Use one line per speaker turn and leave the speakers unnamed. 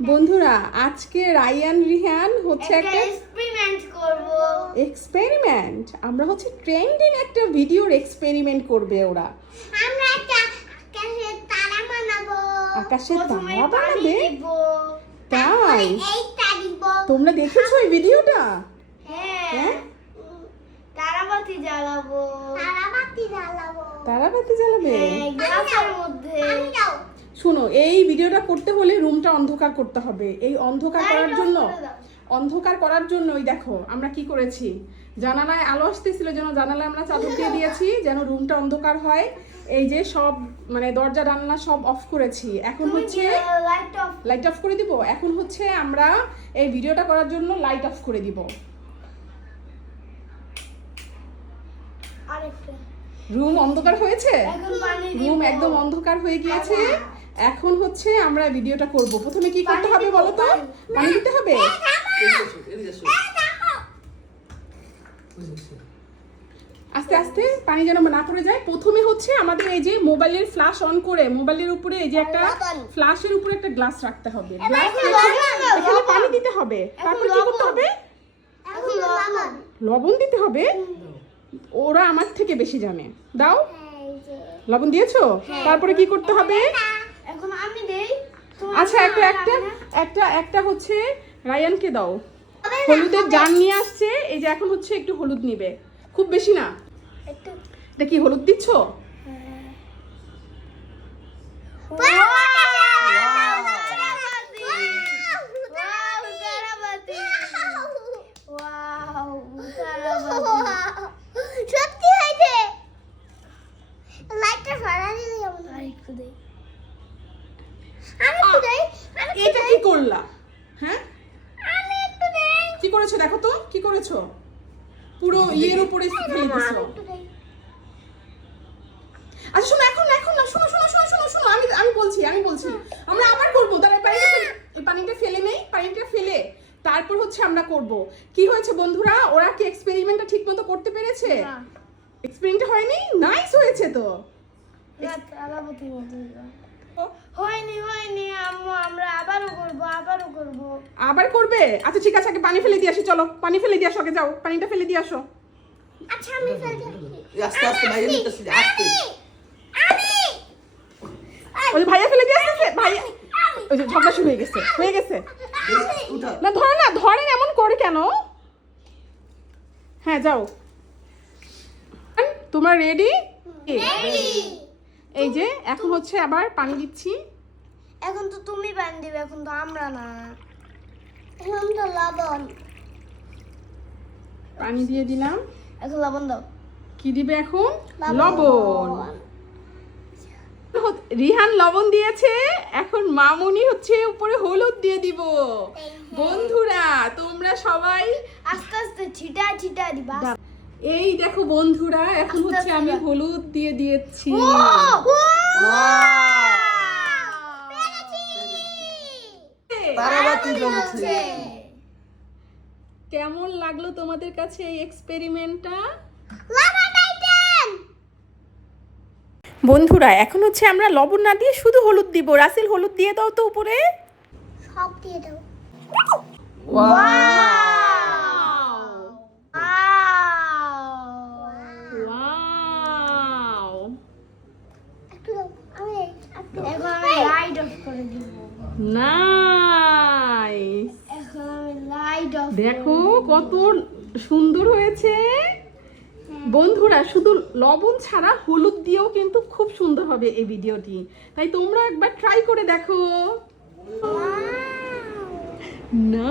বন্ধুরা আজকে রায়ান রিহান হচ্ছে
একটা এক্সপেরিমেন্ট করব।
এক্সপেরিমেন্ট আমরা হচ্ছে ট্রেন্ডিং একটা ভিডিওর এক্সপেরিমেন্ট করবে ওরা।
আমরা একটা আকাশে তারা বানাবো।
আকাশে তারা বানাবে? তাই? তোমরা দেখেছ এই ভিডিওটা
হ্যাঁ।
হ্যাঁ?
তারাবাতি জ্বালাবো। তারাবাতি জ্বালাবো।
তারাবাতি জ্বালাবে?
হ্যাঁ গ্লাসের মধ্যে।
শোনো এই ভিডিওটা করতে হলে রুমটা অন্ধকার করতে হবে। এই অন্ধকার করার জন্য অন্ধকার করার জন্য ওই দেখো আমরা কি করেছি? জানালায় আলো আসতেছিল যেন জানালায় আমরা চাদর দিয়ে দিয়েছি যেন রুমটা অন্ধকার হয়। এই যে সব মানে দরজা জানালা সব অফ করেছি। এখন হচ্ছে
লাইট অফ
করে দিব? এখন হচ্ছে আমরা এই ভিডিওটা করার জন্য লাইট অফ করে দিব। রুম অন্ধকার হয়েছে? রুম একদম অন্ধকার হয়ে গিয়েছে। এখন হচ্ছে আমরা ভিডিওটা করব। প্রথমে কি করতে
পানি
হবে বলো তো?
পানি।
দিতে হবে? আস্তে আস্তে পানি যেন না পড়ে যায়। প্রথমে হচ্ছে আমাদের এই যে মোবাইলের ফ্ল্যাশ অন করে মোবাইলের উপরে এই যে একটা ফ্ল্যাশের উপরে একটা গ্লাস রাখতে হবে। গ্লাস
এখন
পানি দিতে হবে। তারপর কি করতে
লবণ।
হবে?
লবণ
লবণ দিতে হবে? ওরা আমার থেকে বেশি জানে। দাও। লবণ দিয়েছ? তারপরে কি করতে হবে
এখন আমি দেই তোমার
আচ্ছা একটা একটা একটা একটা হচ্ছে রায়ানকে দাও হলুদের। জার নিয়ে আসছে এই যে এখন হচ্ছে একটু হলুদ নিবে খুব বেশি না এটা কি হলুদ দিচ্ছ
সত্যি হয়েছে লাইটটা সরা দিলে যেমন একটু দেই আমি একটু দেই আমি একটু
এটা
দেই
কি করলা? হ্যাঁ?
আমি একটু দেই
কি করেছ দেখো তো কি করেছ? পুরো ইয়ের উপরে ফেলে দিছো। আচ্ছা শোনো এখন এখন না শোনো শোনো শোনো শোনো শোনো আমি আমি বলছি আমি বলছি। আমরা আবার করব তাহলে পানিটা ফেলে- পানিটা ফেলে নেই পানিটা ফেলে। তারপর হচ্ছে আমরা করব। কি হয়েছে বন্ধুরা? ওরা কি এক্সপেরিমেন্টটা ঠিক মতো করতে পেরেছে। এক্সপেরিমেন্ট হয়নি? নাইস হয়েছে তো।
হয়নি হয়নি আম্মু আমরা আবারও করব আবারও করব।
আবার করবে? আচ্ছা ঠিক আছে আগে পানি ফেলে দিয়ে আসি চলো। পানি ফেলে দিয়ে আসো আগে যাও। পানিটা ফেলে দিয়ে আসো।
আচ্ছা আমি ফেলছি
আস্তে আস্তে বাইরে নিতেছি আস্তে।
আমি
ওই ভাইয়া ফেলে দিয়ে আসতেছে ভাইয়া ওই যে ঝগড়া শুরু হয়ে গেছে হয়ে গেছে।
উঠা।
না ধরে না ধরেন এমন করে কেন? হ্যাঁ যাও। তোমার রেডি
রেডি
এই যে এখন হচ্ছে আবার পানি দিচ্ছি।
এখন তো তুমি পানি দিবে এখন তো আমরা না। এখন তো লবণ।
পানি দিয়ে দিলাম।
এখন লবণ দাও।
কি দিবে এখন? লবণ। রিহান লবণ দিয়েছে এখন মামুনি হচ্ছে উপরে হলুদ দিয়ে দিব। বন্ধুরা তোমরা সবাই
আস্তে আস্তে ছিটা ছিটা দিবা।
এই দেখো বন্ধুরা এখন হচ্ছে আমি হলুদ দিয়ে দিয়েছি। কেমন লাগল তোমাদের কাছে এই এক্সপেরিমেন্টটা বন্ধুরা এখন হচ্ছে আমরা লবণ না দিয়ে শুধু হলুদ দিব। রাসেল হলুদ দিয়ে দাও তো উপরে।
সব দিয়ে দাও।
ওয়াও
একটু দাও আমি এখন আমি লাইট অফ করে দিব।
নাইস
এখন আমি লাইট অফ
দেখো কত সুন্দর হয়েছে। বন্ধুরা শুধু লবণ ছাড়া হলুদ দিয়েও কিন্তু খুব সুন্দর হবে এই ভিডিওটি। তাই তোমরা একবার ট্রাই করে দেখো। না